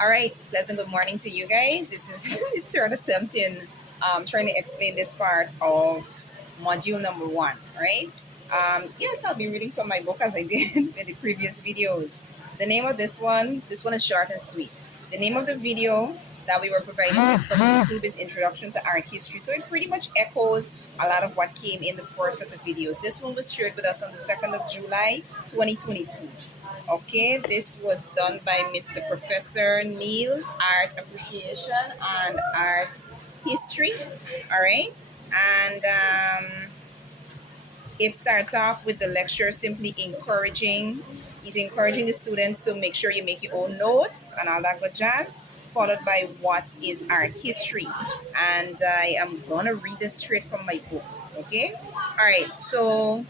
All right, pleasant good morning to you guys. This is the third attempt in trying to explain this part of module number one. All right. Yes, I'll be reading from my book as I did in the previous videos. The name of this one is short and sweet. The name of the video that we were provided with from YouTube is Introduction to Art History. So it pretty much echoes a lot of what came in the first of the videos. This one was shared with us on the 2nd of July, 2022. Okay, this was done by Mr. Professor Neil's Art Appreciation and Art History. All right, and it starts off with the lecture simply encouraging. He's encouraging the students to make sure you make your own notes and all that good jazz, followed by what is art history. And I am gonna read this straight from my book. Okay, all right, so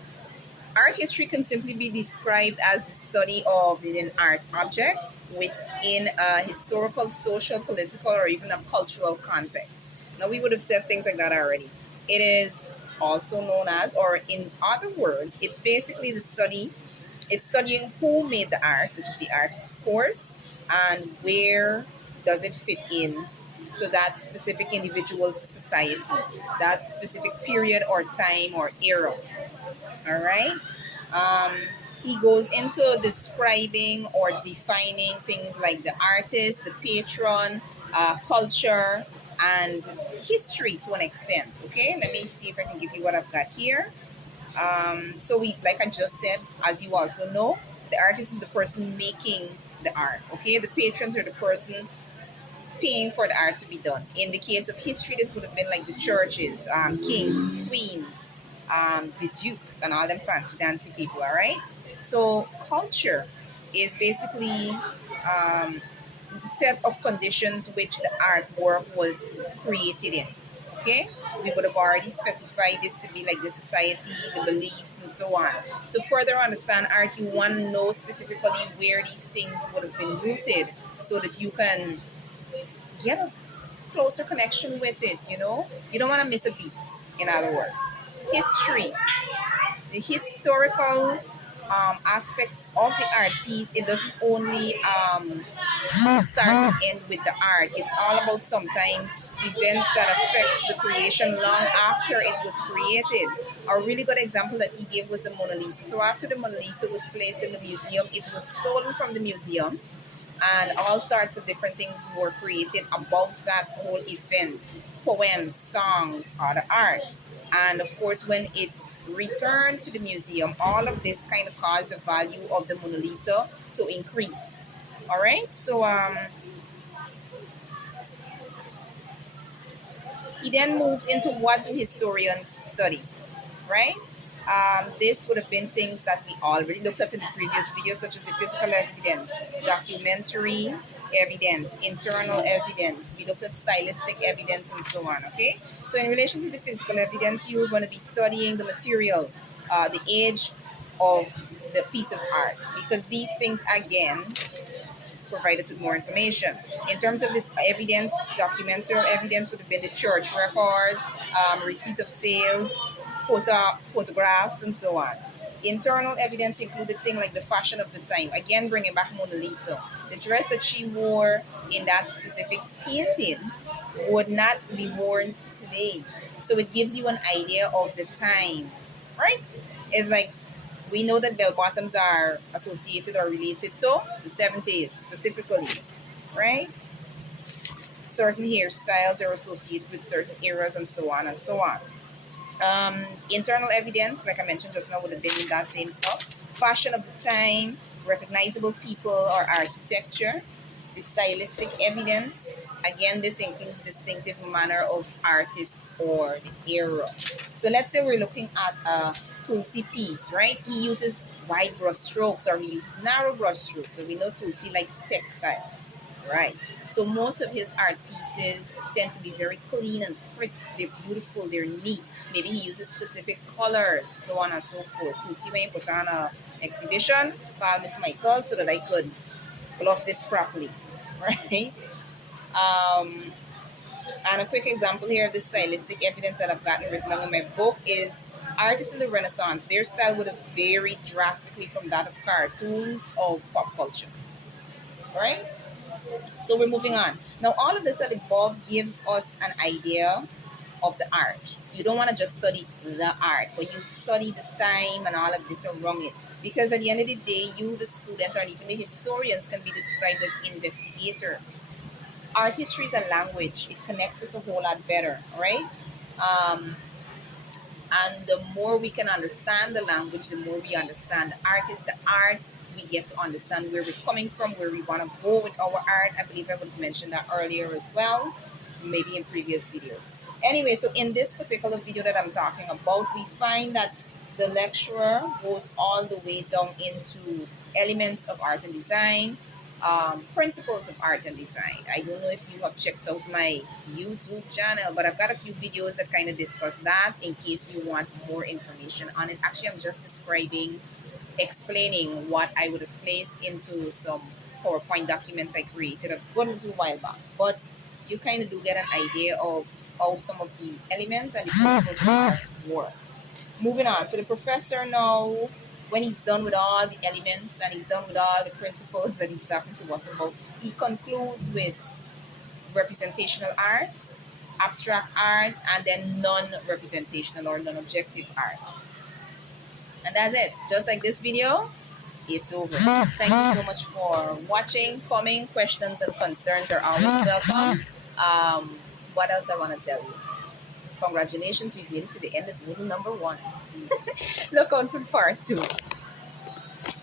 art history can simply be described as the study of an art object within a historical, social, political, or even a cultural context. Now, we would have said things like that already. It is also known as, or in other words, it's basically it's studying who made the art, which is the artist, of course, and where does it fit in to that specific individual's society, that specific period or time or era. All right. Um, he goes into describing or defining things like the artist, the patron, culture, and history to an extent. Okay, let me see if I can give you what I've got here. So we, like I just said, as you also know, the artist is the person making the art. Okay, the patrons are the person paying for the art to be done. In the case of history, this would have been like the churches, kings, queens, the duke, and all them fancy dancy people. All right. So culture is basically a set of conditions which the artwork was created in. Okay, we would have already specified this to be like the society, the beliefs, and so on. To further understand art, you want to know specifically where these things would have been rooted so that you can get a closer connection with it, you know? You don't want to miss a beat, in other words. History, the historical aspects of the art piece, it doesn't only start and end with the art. It's all about sometimes events that affect the creation long after it was created. A really good example that he gave was the Mona Lisa. So after the Mona Lisa was placed in the museum, it was stolen from the museum and all sorts of different things were created about that whole event, poems, songs, other art. And of course, when it returned to the museum, all of this kind of caused the value of the Mona Lisa to increase. All right, so he then moved into what do historians study, right? This would have been things that we already looked at in the previous video, such as the physical evidence, documentary evidence, internal evidence. We looked at stylistic evidence and so on, okay? So in relation to the physical evidence, you're going to be studying the material, the age of the piece of art, because these things, again, provide us with more information. In terms of the evidence, documental evidence would have been the church records, receipt of sales, photographs, and so on. Internal evidence included things like the fashion of the time. Again, bringing back Mona Lisa. The dress that she wore in that specific painting would not be worn today. So it gives you an idea of the time, right? It's like we know that bell bottoms are associated or related to the 70s specifically, right? Certain hairstyles are associated with certain eras and so on and so on. Internal evidence, like I mentioned just now, would have been in that same stuff. Fashion of the time, recognizable people or architecture, the stylistic evidence. Again, this includes distinctive manner of artists or the era. So let's say we're looking at a Tulsi piece, right? He uses wide brush strokes or he uses narrow brush strokes. So we know Tulsi likes textiles, right? So most of his art pieces tend to be very clean and crisp. They're beautiful, they're neat. Maybe he uses specific colors, so on and so forth. Tulsi, when he put on a exhibition, call Miss Michael so that I could pull off this properly, right? Um, and a quick example here of the stylistic evidence that I've gotten written down in my book is artists in the Renaissance. Their style would have varied drastically from that of cartoons of pop culture, right? So we're moving on. Now, all of this at above gives us an idea of the art. You don't want to just study the art, but you study the time and all of this around it. Because at the end of the day, you, the student, or even the historians, can be described as investigators. Art history is a language. It connects us a whole lot better, all right? Um, and the more we can understand the language, the more we understand the artist, the art, we get to understand where we're coming from, where we want to go with our art. I believe I would have mentioned that earlier as well, maybe in previous videos. Anyway, so in this particular video that I'm talking about, we find that the lecturer goes all the way down into elements of art and design, principles of art and design. I don't know if you have checked out my YouTube channel, but I've got a few videos that kind of discuss that in case you want more information on it. Actually, I'm just explaining what I would have placed into some PowerPoint documents I created a good little while back. But you kind of do get an idea of how some of the elements and the principles of art work. Moving on. So the professor now, when he's done with all the elements and he's done with all the principles that he's talking to us about, he concludes with representational art, abstract art, and then non-representational or non-objective art. And that's it. Just like this video, it's over. Thank you so much for watching. Coming questions and concerns are always welcome. What else I want to tell you? Congratulations, we made it to the end of video number 1. Look out for part 2.